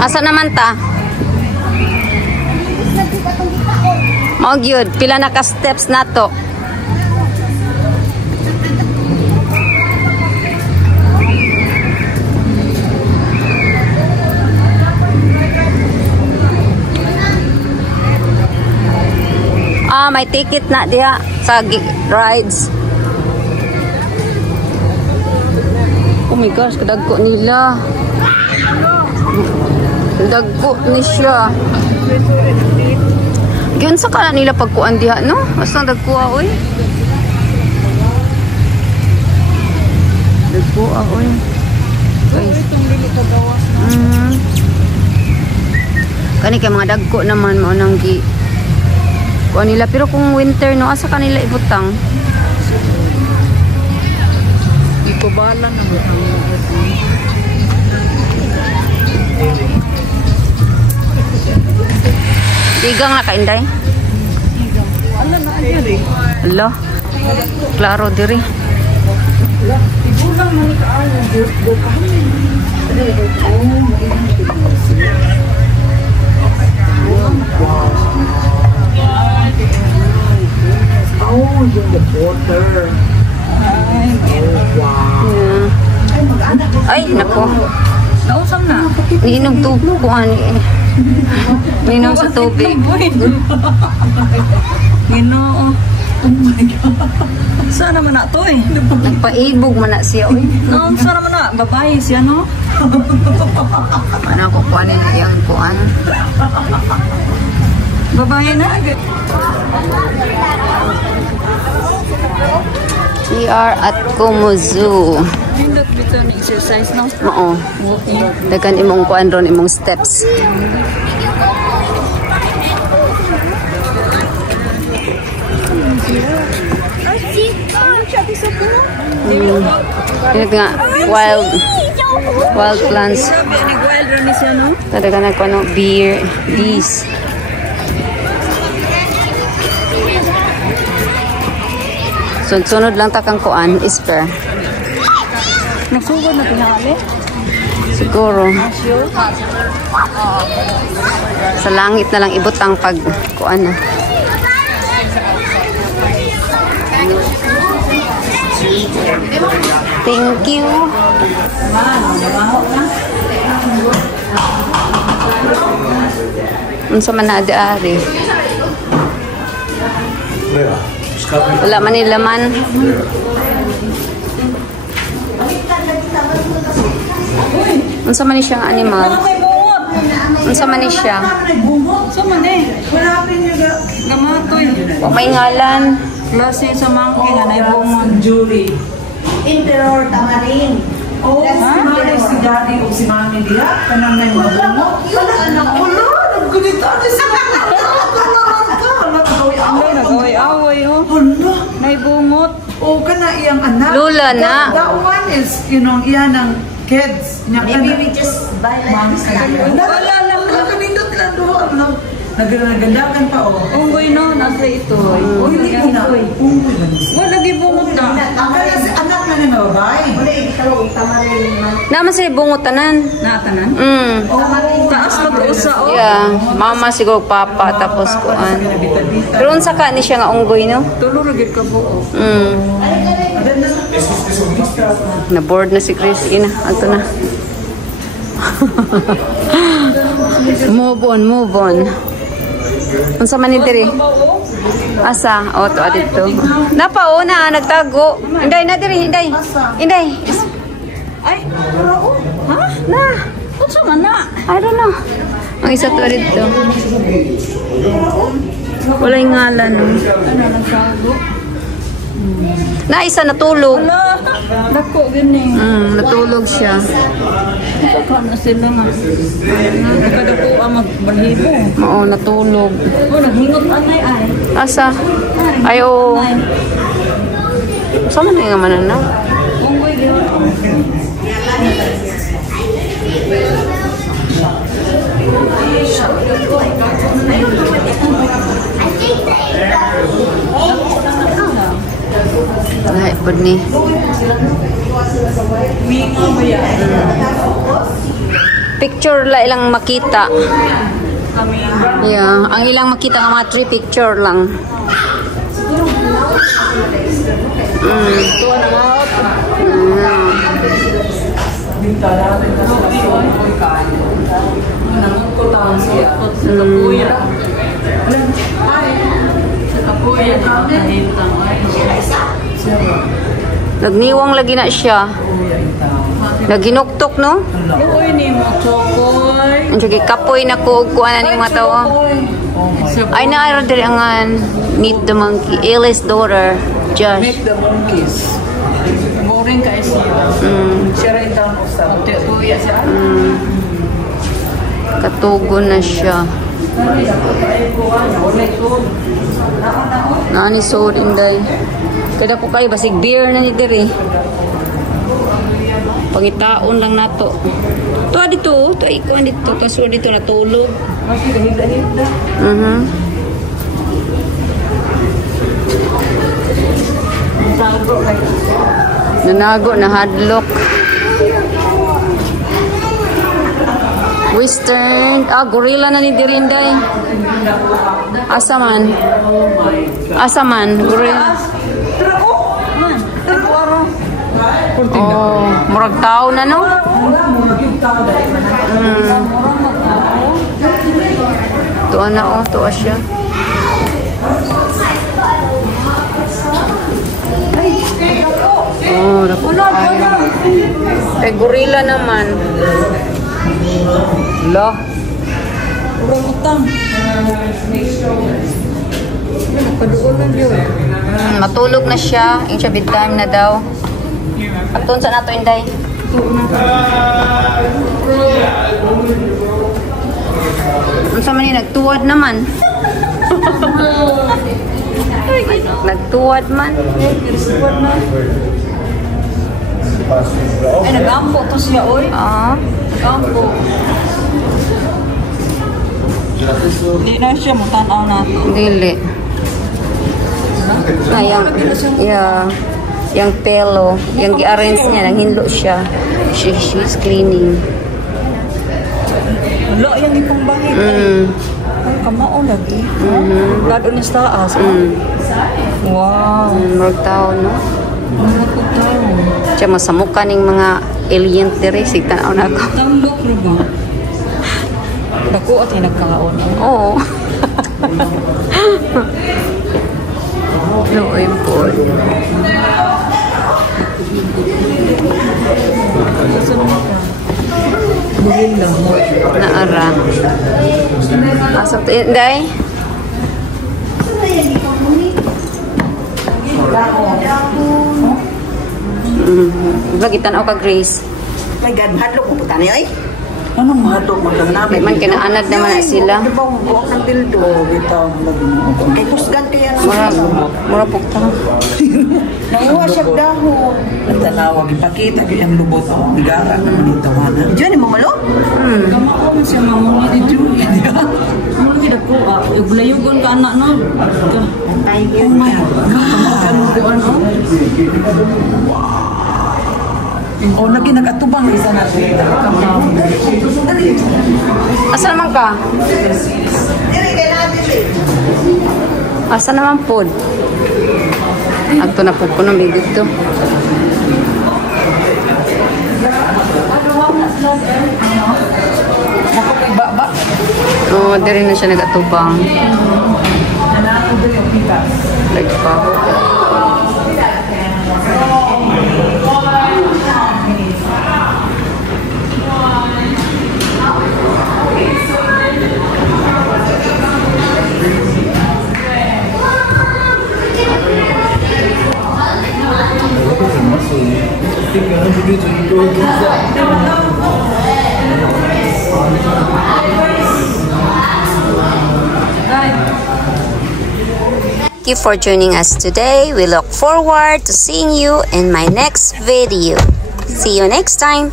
Asa naman ta? Oh, good. Pila na ka steps na to? May ticket na diha sa rides. Oh my gosh, kadagko nila. Kadagko ni siya. Yun sa kana nila pagkuan diha, no? Basta dagkuha, oy. Dagkuha, oy. Kani kay mga dagko naman mo nang gi kuha nila, pero kung winter, no, asa kanila ibutang? Ikubalan na butang. Digang na kainday? Digang. Ala na kanya rin. Ala. Klaro diri. Ibulang man kaan ang bukahan. Oh, yung the water. Ay, nako. Nausam na. Niinom tubo ko, ani. Niinom sa tubig. Ginoo. Oh my God. Saan naman na to eh? Nagpaibog man na siya, oy. No, saan naman na? Babae siya, no? Ano ko kuhanin na yung kuhan? Babae na? We are at Como Zoo. Pindot dito ni exercise, no? Oo. Walking. Dagan imong kuan ron, imong steps. Dito nga, wild plants. Sabi, nag-wild rin siya, no? Talaga na ko, no? Bees. Sunod lang takang kuan, isper. Nagsugod na tinali? Siguro. Sa langit na lang ibutang pag kuan na. Thank you. Unsa man na ari? Wala man nila man. Unsa man ni siyang animal? Unsa man ni siya? Unsa man eh? Wala pa niya gamatoy. May ngalan. Klase sa monkey nga naibungon. Julie. Emperor Tamarin. Oh, Mami si Daddy o si Mami diya. Kanang may mabungo. Wala, anak ko na. Nagkulitan na si Mami. Nagaway-away, oh. Hala. Naibungot. O, kana iyang anak. Lula na. That one is, iyan ang kids. Maybe we just buy like this. Wala lang. Kanindot lang doon. Naggandakan pa, o. Unggoy, no? Nasa ito. O, hindi ko na. Unggoy lang. Wala, gibungot na. Anak na na babae. Wala, ikaw, Tamarin man. Naman sa ibungotanan. Natanan? Taas mag-usa, oh. Yeah, mama siguro papa tapos kuan. Pero unsa ka ni siya nga unggoy, no? Tulo ragid ka buo. Na-board na si Chris. Ina, ato na. Move on. Unsa man ni diri? Asa? O, to adito. Napa, na, nagtago. Inday na diri, inday. Inday. Ay, parao. Ha? Na. Unsa man na? I don't know. Ang isa to adito. Walay ngalan. Ano, nagsago? Na isa natulog. Wala. Dako, gini. Natulog siya. Ito na sila nga. Nagkadako ang magbalhibo. Oo, natulog. O, naghingot anay ay. Asa? Ayo. Saan na nga manan na? Unggoy, gini. Lahat po ni. Picture la ilang makita. Yeah, ang ilang makita nga mga 3 picture lang. Nagniwang lagi na siya. Naginuktok, no? Uy, ni mo, Chokoy. Ang sige, kapoy na ko og kuan ani mga tawo. Ay na diri angan Meet the Monkey, Ella's daughter, Josh. Make the monkeys. Boring ka siya. Siya rin daw mo sa. Tuya siya. Katugon na siya. Nani so inday. Kada ko kay basig beer na ni diri. Pangitaon lang nato. Tuwa dito, to ikaw dito, kaso dito natulog. Nanago na hadlock. Western, gorilla na ni Dirinday. Asaman. Asaman, gorilla. Oh, murag tao na no? Tuwa na oh, tuwa siya. Oh, eh, gorilla naman. Lo. Urang utang. Paduulan yun. Matulog na siya. Yung siya bedtime na daw. Atun sa nato inday. Ang sama niya nagtuwad naman. Nagtuwad man. Ay, nag-ampo to siya, oy. Nag-ampo. Hindi na siya, mutanaw na ito. Dili. Yung pelo, yung gi-arrange niya, nanghinlo siya. She's cleaning. Wala, yan ipang bangit. Ay, kamao lagi. Lado na sa taas. Wow. Magtao, no? Mga tao. Siya masamuka ning mga alien tiri. Sigtanaw na ako. Tambok na ba? Dako at yung nagkaon. Oo. Looy po. Bugin lang mo. Naara. Asap to inday. Lagi tanaw ka Grace. My God, hadlok mo puta niyo eh. Anong mahadok magkanabi? May man kinaanad naman na sila. Di ba ang buwak ng dildo? Bitaw lagi mo. Kay kusgan kaya Mura pugta. nanguha siya dahon. Nagtanawag, ipakita ko yung lubot o. Nagara naman yung tawanan. Diyan, mo malo? Kamao man siya mamuni di Julie. Mula kita ko, gulayugon ka anak na. Ay, yun niya. O, lagi nagatubang isa na. Asa naman ka? Asa naman po? Ato na po ko ng bibig to. Oh, diri na siya nagatubang. Nagpaho. Thank you for joining us today. We look forward to seeing you in my next video. See you next time.